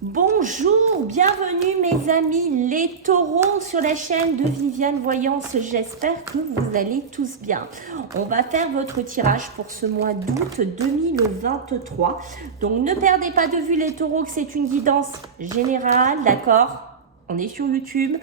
Bonjour, bienvenue mes amis les taureaux sur la chaîne de Viviane Voyance. J'espère que vous allez tous bien. On va faire votre tirage pour ce mois d'août 2023. Donc ne perdez pas de vue les taureaux que c'est une guidance générale, d'accord? On est sur YouTube.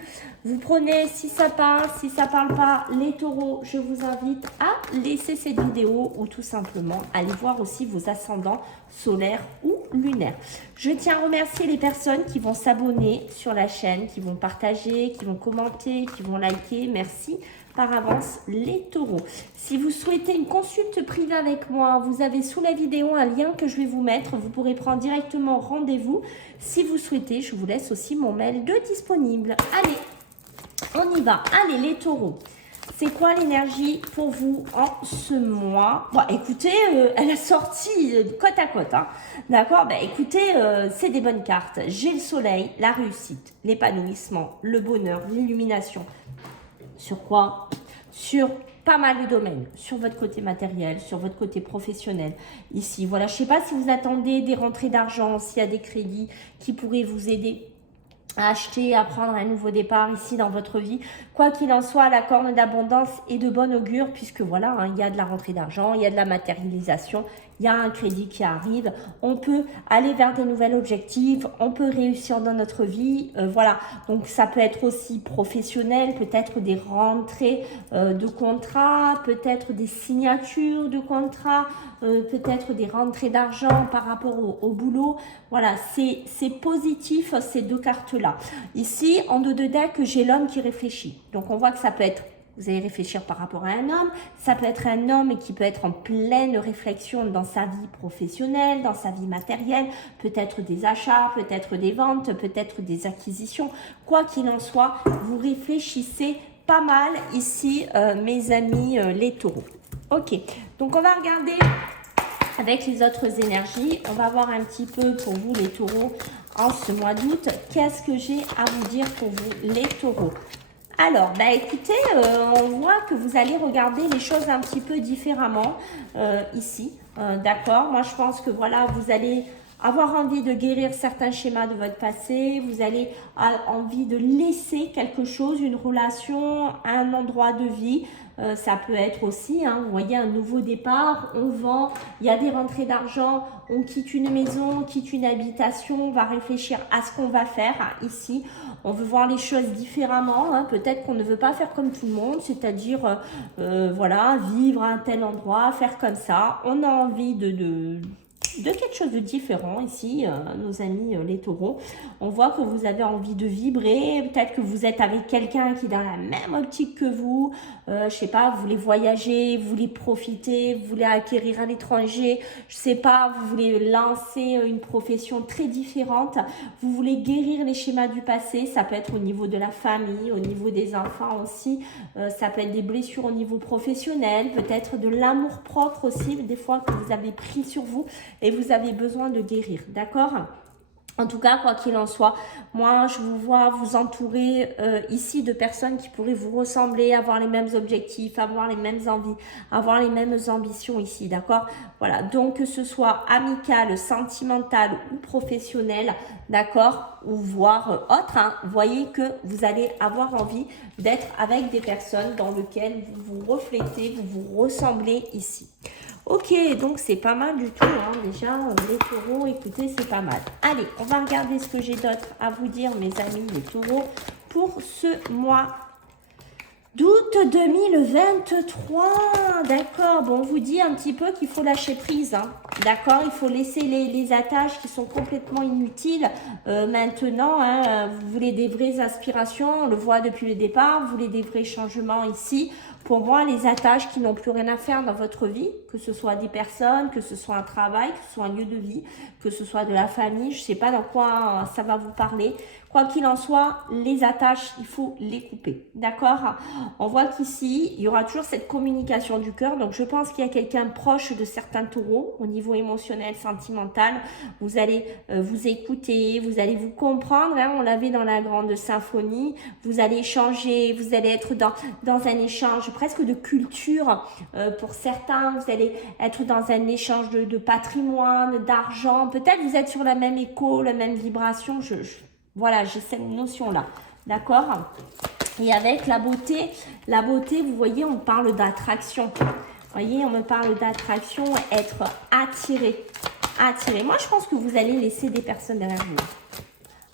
Vous prenez si ça parle, si ça parle pas, les taureaux, je vous invite à laisser cette vidéo ou tout simplement aller voir aussi vos ascendants solaires ou lunaires. Je tiens à remercier les personnes qui vont s'abonner sur la chaîne, qui vont partager, qui vont commenter, qui vont liker. Merci par avance les taureaux. Si vous souhaitez une consulte privée avec moi, vous avez sous la vidéo un lien que je vais vous mettre. Vous pourrez prendre directement rendez-vous. Si vous souhaitez, je vous laisse aussi mon mail de disponible. Allez, on y va. Allez les taureaux. C'est quoi l'énergie pour vous en ce mois? Bon, écoutez, elle a sorti côte à côte. Hein. D'accord? Ben, écoutez, c'est des bonnes cartes. J'ai le soleil, la réussite, l'épanouissement, le bonheur, l'illumination. Sur quoi? Sur pas mal de domaines. Sur votre côté matériel, sur votre côté professionnel. Ici, voilà, je ne sais pas si vous attendez des rentrées d'argent, s'il y a des crédits qui pourraient vous aider à acheter, à prendre un nouveau départ ici dans votre vie. Quoi qu'il en soit, la corne d'abondance est de bon augure puisque voilà, hein, il y a de la rentrée d'argent, il y a de la matérialisation, il y a un crédit qui arrive. On peut aller vers des nouvelles objectifs, on peut réussir dans notre vie. Voilà, donc ça peut être aussi professionnel, peut-être des rentrées de contrats, peut-être des signatures de contrats, peut-être des rentrées d'argent par rapport au boulot. Voilà, c'est positif ces deux cartes-là. Ici, en dos de deck, j'ai l'homme qui réfléchit. Donc, on voit que ça peut être, vous allez réfléchir par rapport à un homme. Ça peut être un homme qui peut être en pleine réflexion dans sa vie professionnelle, dans sa vie matérielle, peut-être des achats, peut-être des ventes, peut-être des acquisitions. Quoi qu'il en soit, vous réfléchissez pas mal ici, mes amis les taureaux. Ok, donc on va regarder avec les autres énergies. On va voir un petit peu pour vous les taureaux en ce mois d'août. Qu'est-ce que j'ai à vous dire pour vous les taureaux? Alors, bah écoutez, on voit que vous allez regarder les choses un petit peu différemment ici. D'accord? Moi, je pense que voilà, vous allez avoir envie de guérir certains schémas de votre passé. Vous allez avoir envie de laisser quelque chose, une relation, un endroit de vie. Ça peut être aussi, hein, vous voyez, un nouveau départ, on vend, il y a des rentrées d'argent, on quitte une maison, on quitte une habitation, on va réfléchir à ce qu'on va faire hein, ici. On veut voir les choses différemment, hein. Peut-être qu'on ne veut pas faire comme tout le monde, c'est-à-dire, voilà, vivre à un tel endroit, faire comme ça. On a envie de quelque chose de différent ici, nos amis les taureaux. On voit que vous avez envie de vibrer, peut-être que vous êtes avec quelqu'un qui est dans la même optique que vous, je sais pas, vous voulez voyager, vous voulez profiter, vous voulez acquérir à l'étranger, je sais pas, vous voulez lancer une profession très différente, vous voulez guérir les schémas du passé, ça peut être au niveau de la famille, au niveau des enfants aussi, ça peut être des blessures au niveau professionnel, peut-être de l'amour propre aussi, des fois que vous avez pris sur vous, et vous avez besoin de guérir, d'accord? En tout cas, quoi qu'il en soit, moi, je vous vois vous entourer ici de personnes qui pourraient vous ressembler, avoir les mêmes objectifs, avoir les mêmes envies, avoir les mêmes ambitions ici, d'accord? Voilà, donc que ce soit amical, sentimental ou professionnel, d'accord? Ou voire autre, hein, voyez que vous allez avoir envie d'être avec des personnes dans lesquelles vous vous reflétez, vous vous ressemblez ici. Ok, donc c'est pas mal du tout, hein. Déjà, les taureaux, écoutez, c'est pas mal. Allez, on va regarder ce que j'ai d'autre à vous dire, mes amis, les taureaux, pour ce mois d'août 2023. D'accord, bon, on vous dit un petit peu qu'il faut lâcher prise, hein. D'accord, il faut laisser les attaches qui sont complètement inutiles. Maintenant, hein, vous voulez des vraies aspirations, on le voit depuis le départ, vous voulez des vrais changements ici. Pour moi, les attaches qui n'ont plus rien à faire dans votre vie, que ce soit des personnes, que ce soit un travail, que ce soit un lieu de vie, que ce soit de la famille, je ne sais pas dans quoi ça va vous parler. Quoi qu'il en soit, les attaches, il faut les couper. D'accord? On voit qu'ici, il y aura toujours cette communication du cœur. Donc, je pense qu'il y a quelqu'un proche de certains taureaux au niveau émotionnel, sentimental. Vous allez vous écouter, vous allez vous comprendre. Hein, on l'avait dans la grande symphonie. Vous allez échanger, vous allez être dans un échange presque de culture. Pour certains, vous allez être dans un échange de patrimoine, d'argent. Peut-être vous êtes sur la même écho, la même vibration. Voilà, j'ai cette notion-là. D'accord? Et avec la beauté, vous voyez, on parle d'attraction. Vous voyez, on me parle d'attraction, être attiré. Attiré. Moi, je pense que vous allez laisser des personnes derrière vous.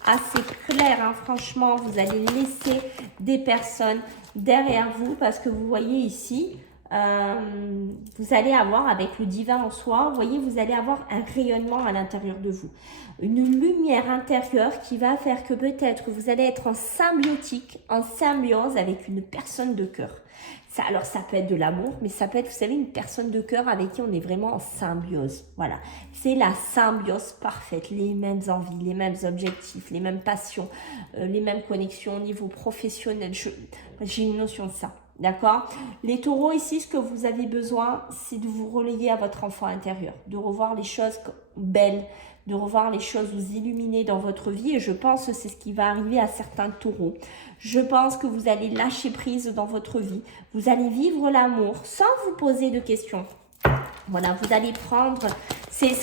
Assez clair, hein, franchement, vous allez laisser des personnes derrière vous parce que vous voyez ici, vous allez avoir avec le divin en soi, vous voyez, vous allez avoir un rayonnement à l'intérieur de vous. Une lumière intérieure qui va faire que peut-être vous allez être en symbiotique, en symbiose avec une personne de cœur. Ça, alors, ça peut être de l'amour, mais ça peut être, vous savez, une personne de cœur avec qui on est vraiment en symbiose. Voilà, c'est la symbiose parfaite. Les mêmes envies, les mêmes objectifs, les mêmes passions, les mêmes connexions au niveau professionnel. J'ai une notion de ça, d'accord? Les taureaux, ici, ce que vous avez besoin, c'est de vous relayer à votre enfant intérieur, de revoir les choses belles, de revoir les choses vous illuminer dans votre vie. Et je pense que c'est ce qui va arriver à certains taureaux. Je pense que vous allez lâcher prise dans votre vie. Vous allez vivre l'amour sans vous poser de questions. Voilà, vous allez prendre...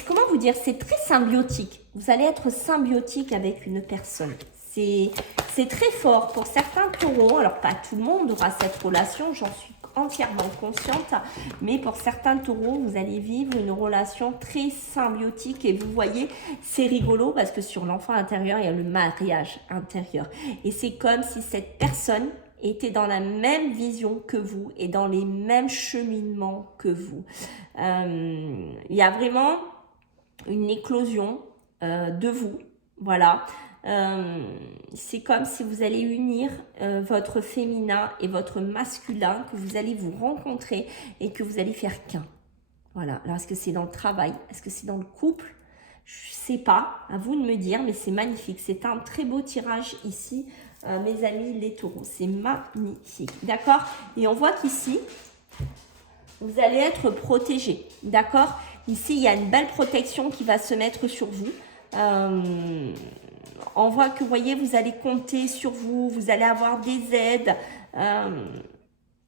comment vous dire? C'est très symbiotique. Vous allez être symbiotique avec une personne. C'est très fort pour certains taureaux. Alors, pas tout le monde aura cette relation, j'en suis entièrement consciente, mais pour certains taureaux, vous allez vivre une relation très symbiotique et vous voyez, c'est rigolo parce que sur l'enfant intérieur, il y a le mariage intérieur et c'est comme si cette personne était dans la même vision que vous et dans les mêmes cheminements que vous. Il y a vraiment une éclosion de vous, voilà. C'est comme si vous allez unir votre féminin et votre masculin, que vous allez vous rencontrer et que vous allez faire qu'un. Voilà. Alors, est-ce que c'est dans le travail? Est-ce que c'est dans le couple? Je sais pas. À vous de me dire, mais c'est magnifique. C'est un très beau tirage ici, mes amis les taureaux. C'est magnifique. D'accord? Et on voit qu'ici, vous allez être protégés. D'accord? Ici, il y a une belle protection qui va se mettre sur vous. On voit que, vous voyez, vous allez compter sur vous, vous allez avoir des aides.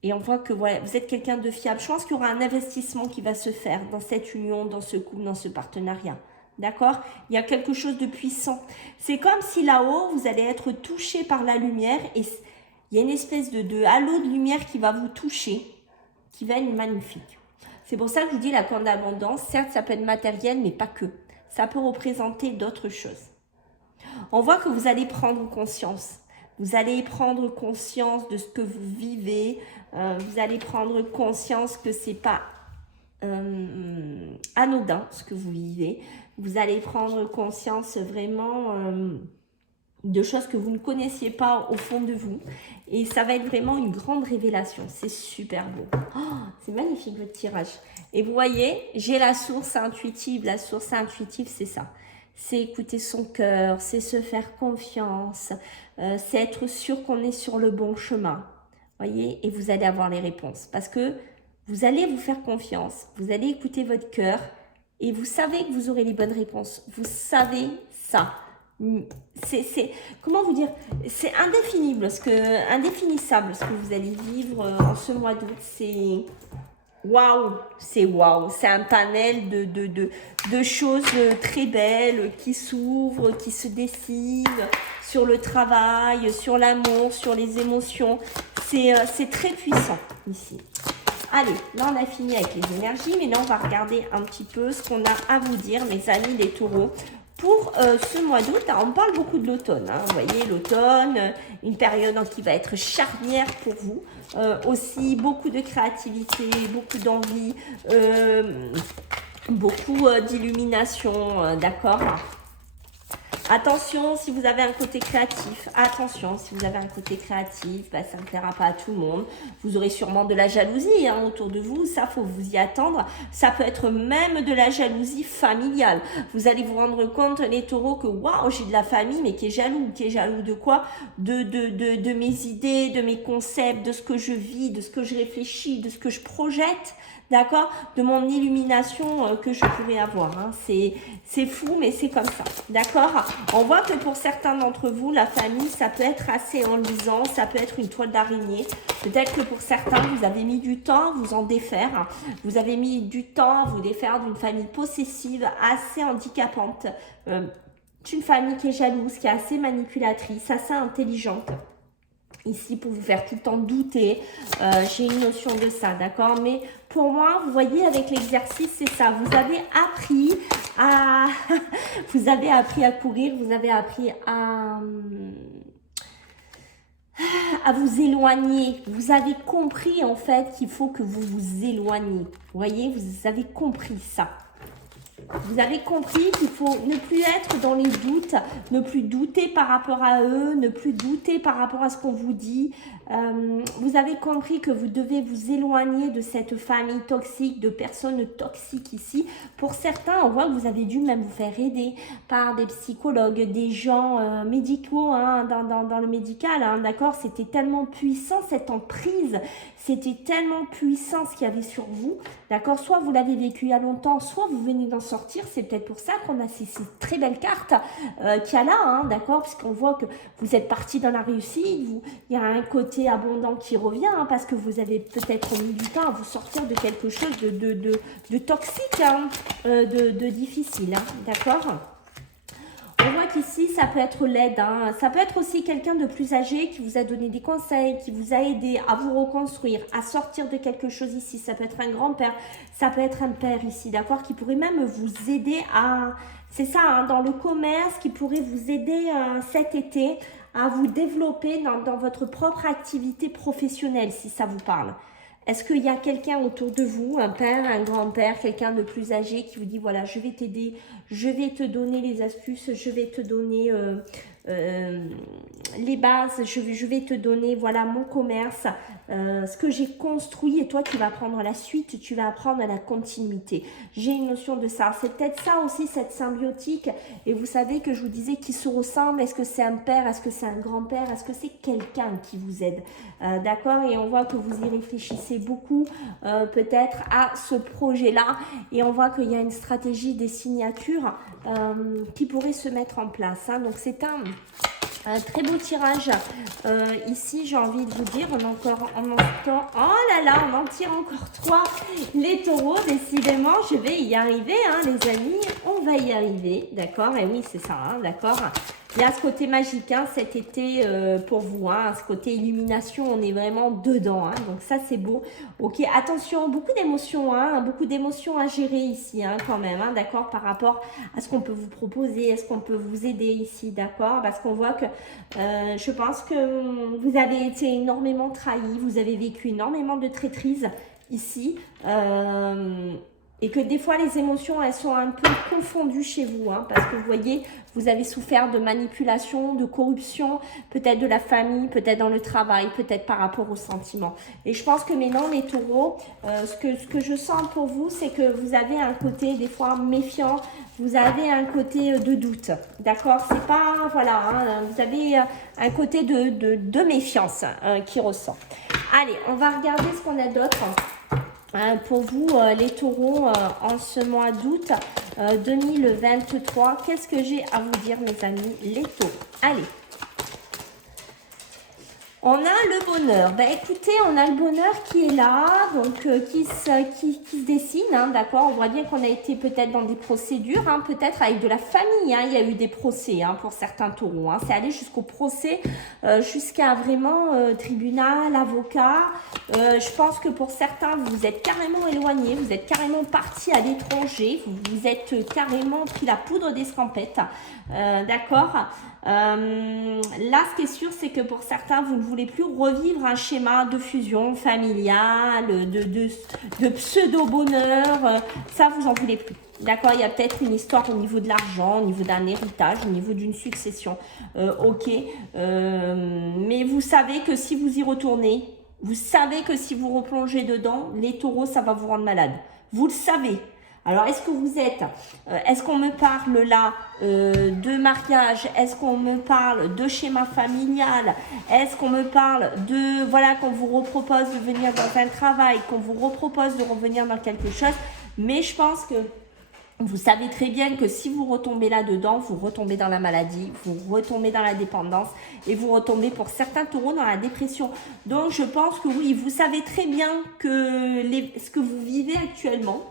Et on voit que ouais, vous êtes quelqu'un de fiable. Je pense qu'il y aura un investissement qui va se faire dans cette union, dans ce couple, dans ce partenariat. D'accord? Il y a quelque chose de puissant. C'est comme si là-haut, vous allez être touché par la lumière. Et il y a une espèce de halo de lumière qui va vous toucher, qui va être magnifique. C'est pour ça que je vous dis la corne d'abondance. Certes, ça peut être matériel, mais pas que. Ça peut représenter d'autres choses. On voit que vous allez prendre conscience. Vous allez prendre conscience de ce que vous vivez. Vous allez prendre conscience que ce n'est pas anodin ce que vous vivez. Vous allez prendre conscience vraiment de choses que vous ne connaissiez pas au fond de vous. Et ça va être vraiment une grande révélation. C'est super beau. Oh, c'est magnifique votre tirage. Et vous voyez, j'ai la source intuitive. La source intuitive, c'est ça. C'est écouter son cœur, c'est se faire confiance, c'est être sûr qu'on est sur le bon chemin. Voyez, et vous allez avoir les réponses. Parce que vous allez vous faire confiance, vous allez écouter votre cœur et vous savez que vous aurez les bonnes réponses. Vous savez ça. Comment vous dire? C'est indéfinissable ce que vous allez vivre en ce mois d'août. C'est... waouh, c'est waouh, c'est un panel de choses très belles qui s'ouvrent, qui se dessinent sur le travail, sur l'amour, sur les émotions. C'est très puissant ici. Allez, là on a fini avec les énergies, mais là on va regarder un petit peu ce qu'on a à vous dire, mes amis les taureaux. Pour ce mois d'août, on parle beaucoup de l'automne. Hein. Vous voyez, l'automne, une période qui va être charnière pour vous. Aussi, beaucoup de créativité, beaucoup d'envie, beaucoup d'illumination, d'accord? Attention si vous avez un côté créatif, attention si vous avez un côté créatif, bah, ça ne plaira pas à tout le monde. Vous aurez sûrement de la jalousie hein, autour de vous, ça faut vous y attendre. Ça peut être même de la jalousie familiale. Vous allez vous rendre compte les taureaux que waouh j'ai de la famille mais qui est jaloux de quoi? De mes idées, de mes concepts, de ce que je vis, de ce que je réfléchis, de ce que je projette. d'accord, de mon illumination que je pourrais avoir. Hein. C'est fou, mais c'est comme ça, d'accord. On voit que pour certains d'entre vous, la famille, ça peut être assez enlisant, ça peut être une toile d'araignée. Peut-être que pour certains, vous avez mis du temps à vous en défaire. Vous avez mis du temps à vous défaire d'une famille possessive, assez handicapante. Une famille qui est jalouse, qui est assez manipulatrice, assez intelligente. Ici, pour vous faire tout le temps douter, j'ai une notion de ça, d'accord? Mais pour moi, vous voyez, avec l'exercice, c'est ça. Vous avez appris à... vous avez appris à courir, vous avez appris à vous éloigner. Vous avez compris, en fait, qu'il faut que vous vous éloigniez. Vous voyez, vous avez compris ça. Vous avez compris qu'il faut ne plus être dans les doutes, ne plus douter par rapport à eux, ne plus douter par rapport à ce qu'on vous dit. Vous avez compris que vous devez vous éloigner de cette famille toxique, de personnes toxiques ici. Pour certains, on voit que vous avez dû même vous faire aider par des psychologues, des gens médicaux, hein, dans le médical, hein, d'accord? C'était tellement puissant cette emprise, c'était tellement puissant ce qu'il y avait sur vous, d'accord? Soit vous l'avez vécu il y a longtemps, soit vous venez d'en sortir. C'est peut-être pour ça qu'on a ces très belles cartes qu'il y a là, hein, d'accord? Puisqu'on voit que vous êtes parti dans la réussite, il y a un côté abondant qui revient, hein, parce que vous avez peut-être mis du temps à vous sortir de quelque chose de toxique, hein, de difficile, hein, d'accord? On voit qu'ici, ça peut être l'aide. Hein. Ça peut être aussi quelqu'un de plus âgé qui vous a donné des conseils, qui vous a aidé à vous reconstruire, à sortir de quelque chose ici. Ça peut être un grand-père, ça peut être un père ici, d'accord, qui pourrait même vous aider à... C'est ça, hein, dans le commerce, qui pourrait vous aider cet été à vous développer dans votre propre activité professionnelle, si ça vous parle. Est-ce qu'il y a quelqu'un autour de vous, un père, un grand-père, quelqu'un de plus âgé qui vous dit, voilà, je vais t'aider, je vais te donner les astuces, je vais te donner les bases, je vais te donner, voilà, mon commerce, ce que j'ai construit, et toi, tu vas prendre la suite, tu vas apprendre à la continuité. J'ai une notion de ça. C'est peut-être ça aussi, cette symbiotique. Et vous savez que je vous disais qui se ressemble. Est-ce que c'est un père? Est-ce que c'est un grand-père? Est-ce que c'est quelqu'un qui vous aide? D'accord? Et on voit que vous y réfléchissez beaucoup, peut-être, à ce projet-là. Et on voit qu'il y a une stratégie des signatures qui pourrait se mettre en place. Hein. Donc, c'est un très beau tirage. Ici, j'ai envie de vous dire, on oh là là, on en tire encore 3. Les taureaux, décidément, je vais y arriver, hein, les amis. On va y arriver, d'accord? Et oui, c'est ça, hein, d'accord? Il y a ce côté magique, hein, cet été pour vous, hein, ce côté illumination, on est vraiment dedans, hein, donc ça c'est beau. Ok, attention, beaucoup d'émotions à gérer ici, hein, quand même, hein, d'accord, par rapport à ce qu'on peut vous proposer, est-ce qu'on peut vous aider ici, d'accord, parce qu'on voit que je pense que vous avez été énormément trahi, vous avez vécu énormément de traîtrise ici, et que des fois, les émotions, elles sont un peu confondues chez vous, hein, parce que vous voyez, vous avez souffert de manipulation, de corruption, peut-être de la famille, peut-être dans le travail, peut-être par rapport aux sentiments. Et je pense que maintenant, les taureaux, ce que je sens pour vous, c'est que vous avez un côté, des fois, méfiant, vous avez un côté de doute, d'accord? C'est pas, voilà, hein, vous avez un côté de méfiance qui ressort. Allez, on va regarder ce qu'on a d'autre. Pour vous, les taureaux, en ce mois d'août 2023, qu'est-ce que j'ai à vous dire, mes amis, les taureaux? Allez, on a le bonheur. Ben, écoutez, on a le bonheur qui est là, donc qui se dessine, hein, d'accord. On voit bien qu'on a été peut-être dans des procédures, hein, peut-être avec de la famille. Hein, il y a eu des procès, hein, pour certains taureaux. Hein, c'est allé jusqu'au procès, jusqu'à vraiment tribunal, avocat. Je pense que pour certains, vous vous êtes carrément éloignés, vous êtes carrément partis à l'étranger, vous vous êtes carrément pris la poudre d'escampette, d'accord. Là, ce qui est sûr, c'est que pour certains, vous ne voulez plus revivre un schéma de fusion familiale, de pseudo-bonheur. Ça, vous en voulez plus. D'accord, il y a peut-être une histoire au niveau de l'argent, au niveau d'un héritage, au niveau d'une succession. Ok, mais vous savez que si vous y retournez, vous savez que si vous replongez dedans, les taureaux, ça va vous rendre malade. Vous le savez. Alors, est-ce que vous êtes, est-ce qu'on me parle là de mariage? Est-ce qu'on me parle de schéma familial? Est-ce qu'on me parle de, voilà, qu'on vous repropose de venir dans un travail, qu'on vous repropose de revenir dans quelque chose? Mais je pense que vous savez très bien que si vous retombez là-dedans, vous retombez dans la maladie, vous retombez dans la dépendance et vous retombez pour certains taureaux dans la dépression. Donc, je pense que oui, vous savez très bien que ce que vous vivez actuellement,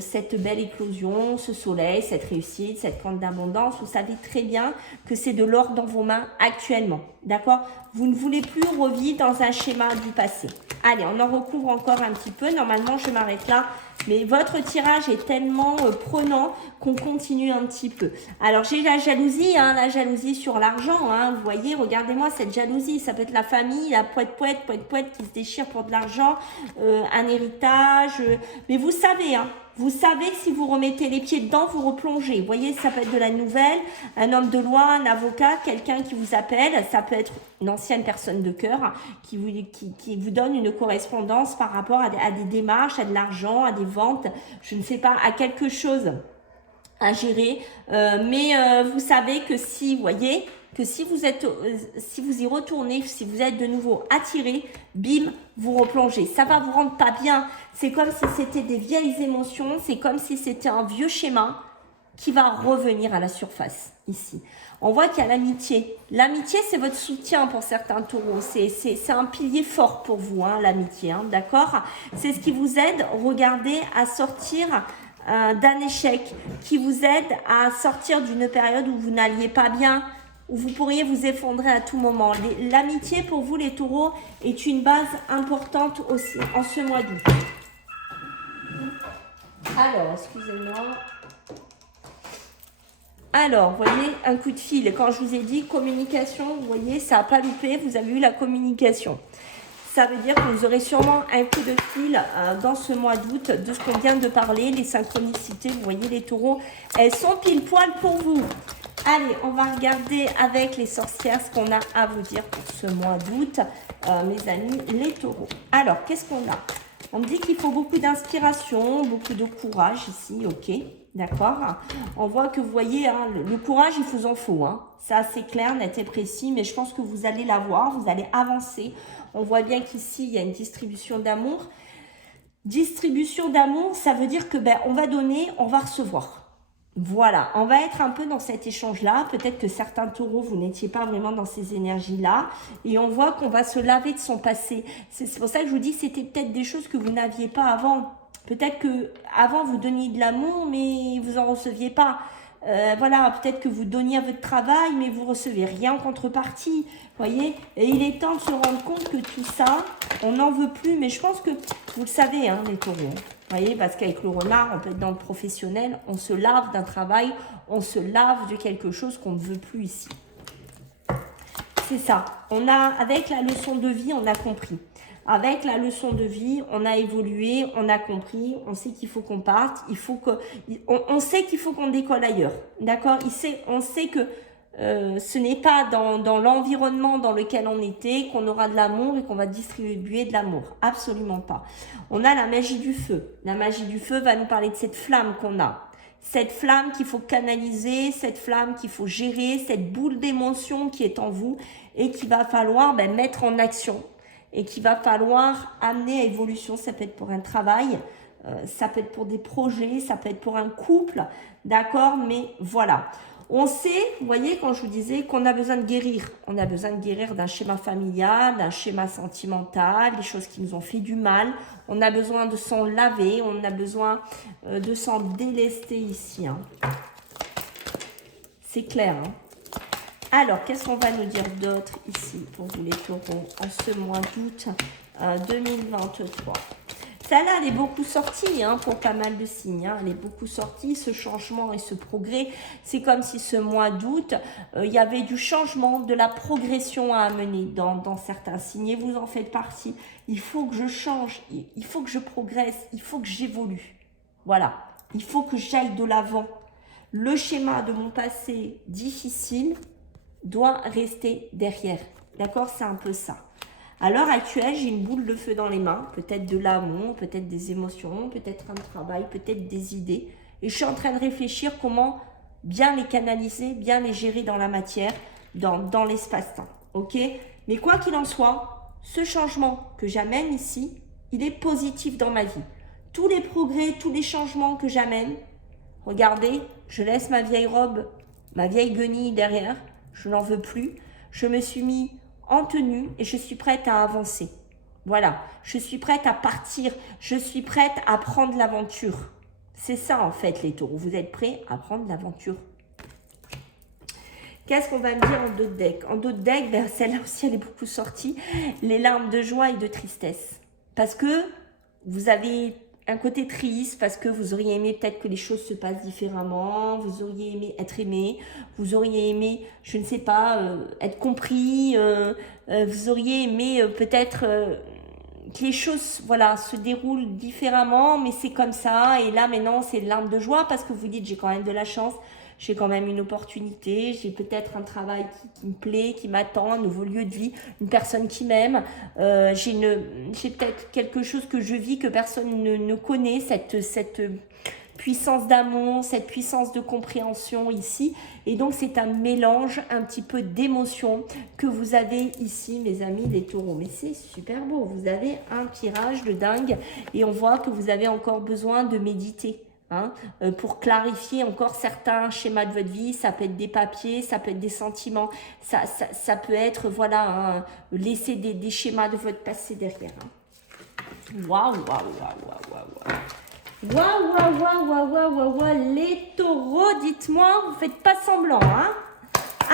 cette belle éclosion, ce soleil, cette réussite, cette grande abondance, vous savez très bien que c'est de l'or dans vos mains actuellement. D'accord? Vous ne voulez plus revivre dans un schéma du passé. Allez, on en recouvre encore un petit peu. Normalement, je m'arrête là. Mais votre tirage est tellement prenant qu'on continue un petit peu. Alors, j'ai la jalousie sur l'argent. Hein, vous voyez, regardez-moi cette jalousie. Ça peut être la famille, la poète qui se déchire pour de l'argent, un héritage. Mais vous savez, hein, vous savez que si vous remettez les pieds dedans, vous replongez. Vous voyez, ça peut être de la nouvelle, un homme de loi, un avocat, quelqu'un qui vous appelle. Ça peut être une ancienne personne de cœur qui vous donne une correspondance par rapport à des démarches, à de l'argent, à des ventes, je ne sais pas, à quelque chose à gérer. Mais vous savez que si, vous voyez, que si vous y retournez, si vous êtes de nouveau attiré, bim, vous replongez. Ça va vous rendre pas bien. C'est comme si c'était des vieilles émotions, c'est comme si c'était un vieux schéma qui va revenir à la surface ici. On voit qu'il y a l'amitié. L'amitié, c'est votre soutien pour certains taureaux. C'est un pilier fort pour vous, hein, l'amitié, hein, d'accord? C'est ce qui vous aide, regardez, à sortir d'un échec, qui vous aide à sortir d'une période où vous n'alliez pas bien, où vous pourriez vous effondrer à tout moment. L'amitié, pour vous, les taureaux, est une base importante aussi en ce mois d'août. Alors, excusez-moi. Alors, vous voyez, un coup de fil. Quand je vous ai dit communication, vous voyez, ça n'a pas loupé, vous avez eu la communication. Ça veut dire que vous aurez sûrement un coup de fil dans ce mois d'août de ce qu'on vient de parler, les synchronicités. Vous voyez, les taureaux, elles sont pile poil pour vous. Allez, on va regarder avec les sorcières ce qu'on a à vous dire pour ce mois d'août, mes amis, les taureaux. Alors, qu'est-ce qu'on a? On me dit qu'il faut beaucoup d'inspiration, beaucoup de courage ici, ok, d'accord. On voit que vous voyez, hein, le courage, il vous en faut. Hein. C'est assez clair, net et précis, mais je pense que vous allez l'avoir, vous allez avancer. On voit bien qu'ici, il y a une distribution d'amour. Distribution d'amour, ça veut dire que on va donner, on va recevoir. Voilà, on va être un peu dans cet échange-là. Peut-être que certains taureaux, vous n'étiez pas vraiment dans ces énergies-là. Et on voit qu'on va se laver de son passé. C'est pour ça que je vous dis que c'était peut-être des choses que vous n'aviez pas avant. Peut-être que avant vous donniez de l'amour, mais vous en receviez pas. Voilà, peut-être que vous donniez à votre travail, mais vous recevez rien en contrepartie. Voyez, et il est temps de se rendre compte que tout ça, on n'en veut plus. Mais je pense que vous le savez, hein, les taureaux. Vous voyez, parce qu'avec le renard, on peut être dans le professionnel, on se lave d'un travail, on se lave de quelque chose qu'on ne veut plus ici. C'est ça. On a, avec la leçon de vie, on a compris. Avec la leçon de vie, on a évolué, on a compris, on sait qu'il faut qu'on parte, on sait qu'il faut qu'on décolle ailleurs. D'accord? On sait que ce n'est pas dans l'environnement dans lequel on était qu'on aura de l'amour et qu'on va distribuer de l'amour. Absolument pas. On a la magie du feu. La magie du feu va nous parler de cette flamme qu'on a. Cette flamme qu'il faut canaliser, cette flamme qu'il faut gérer, cette boule d'émotion qui est en vous et qu'il va falloir mettre en action et qu'il va falloir amener à évolution. Ça peut être pour un travail, ça peut être pour des projets, ça peut être pour un couple, d'accord? Mais voilà. On sait, vous voyez, quand je vous disais qu'on a besoin de guérir. On a besoin de guérir d'un schéma familial, d'un schéma sentimental, des choses qui nous ont fait du mal. On a besoin de s'en laver, on a besoin de s'en délester ici. Hein. C'est clair. Hein. Alors, qu'est-ce qu'on va nous dire d'autre ici pour vous les taureaux en ce mois d'août 2023 ? Celle-là, elle est beaucoup sortie hein, pour pas mal de signes. Hein. Elle est beaucoup sortie, ce changement et ce progrès. C'est comme si ce mois d'août, il y avait du changement, de la progression à amener dans certains signes. Et vous en faites partie. Il faut que je change, il faut que je progresse, il faut que j'évolue. Voilà, il faut que j'aille de l'avant. Le schéma de mon passé difficile doit rester derrière. D'accord? C'est un peu ça. À l'heure actuelle, j'ai une boule de feu dans les mains, peut-être de l'amour, peut-être des émotions, peut-être un travail, peut-être des idées. Et je suis en train de réfléchir comment bien les canaliser, bien les gérer dans la matière, dans l'espace-temps. Ok? Mais quoi qu'il en soit, ce changement que j'amène ici, il est positif dans ma vie. Tous les progrès, tous les changements que j'amène, regardez, je laisse ma vieille robe, ma vieille guenille derrière, je n'en veux plus. Je me suis mis en tenue et je suis prête à avancer. Voilà, je suis prête à partir, je suis prête à prendre l'aventure. C'est ça en fait les taureaux, vous êtes prêts à prendre l'aventure. Qu'est-ce qu'on va me dire en dos de deck? En dos de deck, ben, celle-là aussi elle est beaucoup sortie, les larmes de joie et de tristesse. Parce que vous avez un côté triste, parce que vous auriez aimé peut-être que les choses se passent différemment, vous auriez aimé être aimé, vous auriez aimé, je ne sais pas, être compris, vous auriez aimé peut-être que les choses voilà, se déroulent différemment, mais c'est comme ça, et là maintenant c'est une larme de joie, parce que vous dites j'ai quand même de la chance, j'ai quand même une opportunité, j'ai peut-être un travail qui me plaît, qui m'attend, un nouveau lieu de vie, une personne qui m'aime, j'ai peut-être quelque chose que je vis que personne ne connaît, cette puissance d'amour, cette puissance de compréhension ici. Et donc, c'est un mélange un petit peu d'émotions que vous avez ici, mes amis, les taureaux. Mais c'est super beau, vous avez un tirage de dingue et on voit que vous avez encore besoin de méditer. Hein, pour clarifier encore certains schémas de votre vie, ça peut être des papiers, ça peut être des sentiments, ça peut être, voilà, hein, laisser des schémas de votre passé derrière. Waouh, waouh, waouh, waouh, waouh, waouh, waouh, waouh, waouh, waouh, waouh, waouh, les taureaux, dites-moi, vous faites pas semblant, hein.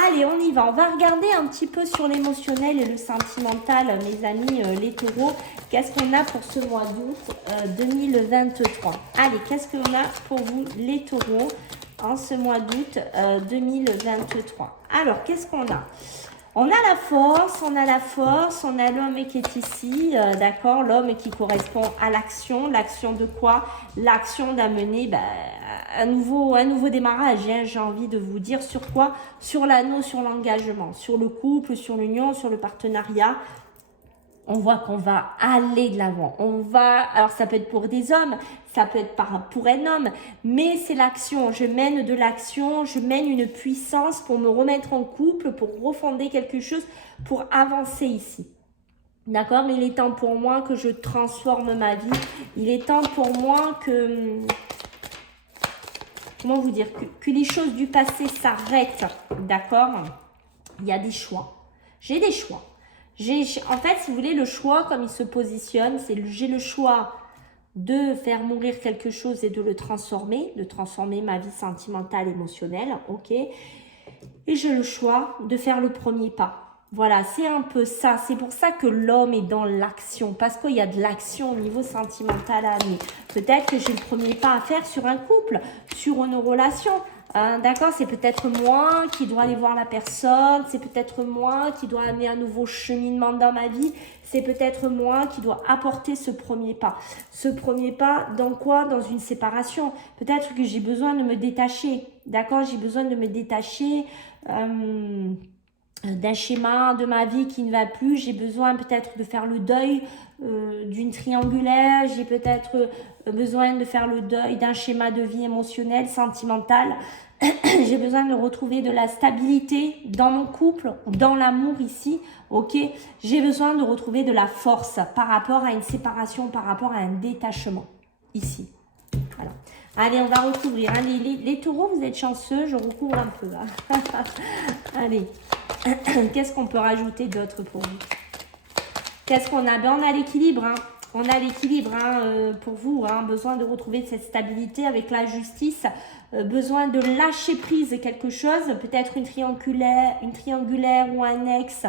Allez, on y va. On va regarder un petit peu sur l'émotionnel et le sentimental, mes amis, les taureaux. Qu'est-ce qu'on a pour ce mois d'août 2023? Allez, qu'est-ce qu'on a pour vous, les taureaux, en ce mois d'août 2023? Alors, qu'est-ce qu'on a? On a la force, on a la force, on a l'homme qui est ici, d'accord, l'homme qui correspond à l'action. L'action de quoi? L'action d'amener un nouveau démarrage, hein, j'ai envie de vous dire sur quoi? Sur l'anneau, sur l'engagement, sur le couple, sur l'union, sur le partenariat. On voit qu'on va aller de l'avant. Alors ça peut être pour des hommes, ça peut être pour un homme, mais c'est l'action. Je mène de l'action, je mène une puissance pour me remettre en couple, pour refonder quelque chose, pour avancer ici. D'accord? Mais il est temps pour moi que je transforme ma vie. Il est temps pour moi que... Comment vous dire? Que les choses du passé s'arrêtent. D'accord? Il y a des choix. J'ai des choix. En fait, si vous voulez, le choix, comme il se positionne, j'ai le choix de faire mourir quelque chose et de transformer ma vie sentimentale, émotionnelle, ok? Et j'ai le choix de faire le premier pas. Voilà, c'est un peu ça. C'est pour ça que l'homme est dans l'action, parce qu'il y a de l'action au niveau sentimental à amener. Peut-être que j'ai le premier pas à faire sur un couple, sur une relation. D'accord, c'est peut-être moi qui dois aller voir la personne, c'est peut-être moi qui dois amener un nouveau cheminement dans ma vie, c'est peut-être moi qui dois apporter ce premier pas. Ce premier pas dans quoi? Dans une séparation. Peut-être que j'ai besoin de me détacher, d'accord, j'ai besoin de me détacher d'un schéma de ma vie qui ne va plus, j'ai besoin peut-être de faire le deuil d'une triangulaire, j'ai peut-être besoin de faire le deuil d'un schéma de vie émotionnel, sentimental. J'ai besoin de retrouver de la stabilité dans mon couple, dans l'amour ici, ok. J'ai besoin de retrouver de la force par rapport à une séparation, par rapport à un détachement ici. Voilà. Allez, on va recouvrir. Hein. Les taureaux, vous êtes chanceux, je recouvre un peu. Hein. Allez, qu'est-ce qu'on peut rajouter d'autre pour vous? Qu'est-ce qu'on a? Ben, on a l'équilibre. Hein. On a l'équilibre pour vous. Hein. Besoin de retrouver cette stabilité avec la justice. Besoin de lâcher prise quelque chose. Peut-être une triangulaire ou un ex.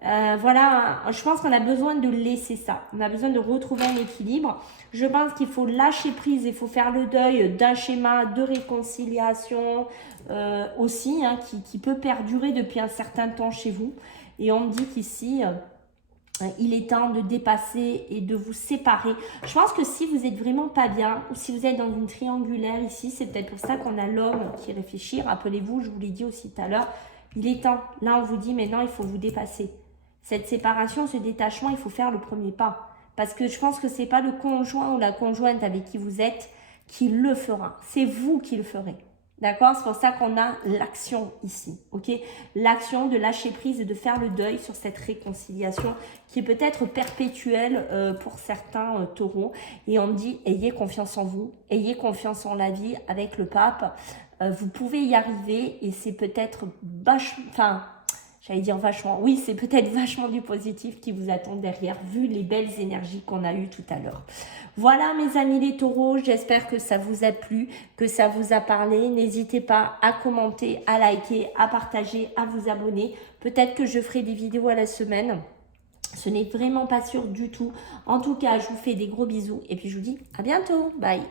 Voilà, je pense qu'on a besoin de laisser ça. On a besoin de retrouver un équilibre. Je pense qu'il faut lâcher prise. Il faut faire le deuil d'un schéma de réconciliation aussi, hein, qui peut perdurer depuis un certain temps chez vous. Et on me dit qu'ici... il est temps de dépasser et de vous séparer. Je pense que si vous êtes vraiment pas bien ou si vous êtes dans une triangulaire ici, c'est peut-être pour ça qu'on a l'homme qui réfléchit. Rappelez-vous, je vous l'ai dit aussi tout à l'heure, il est temps. Là, on vous dit maintenant, il faut vous dépasser. Cette séparation, ce détachement, il faut faire le premier pas. Parce que je pense que ce n'est pas le conjoint ou la conjointe avec qui vous êtes qui le fera. C'est vous qui le ferez. D'accord? C'est pour ça qu'on a l'action ici. Ok? L'action de lâcher prise et de faire le deuil sur cette réconciliation qui est peut-être perpétuelle pour certains taureaux. Et on dit, ayez confiance en vous, ayez confiance en la vie avec le pape. Vous pouvez y arriver et c'est peut-être j'allais dire vachement, oui, c'est peut-être vachement du positif qui vous attend derrière, vu les belles énergies qu'on a eues tout à l'heure. Voilà mes amis les taureaux, j'espère que ça vous a plu, que ça vous a parlé. N'hésitez pas à commenter, à liker, à partager, à vous abonner. Peut-être que je ferai des vidéos à la semaine. Ce n'est vraiment pas sûr du tout. En tout cas, je vous fais des gros bisous et puis je vous dis à bientôt. Bye.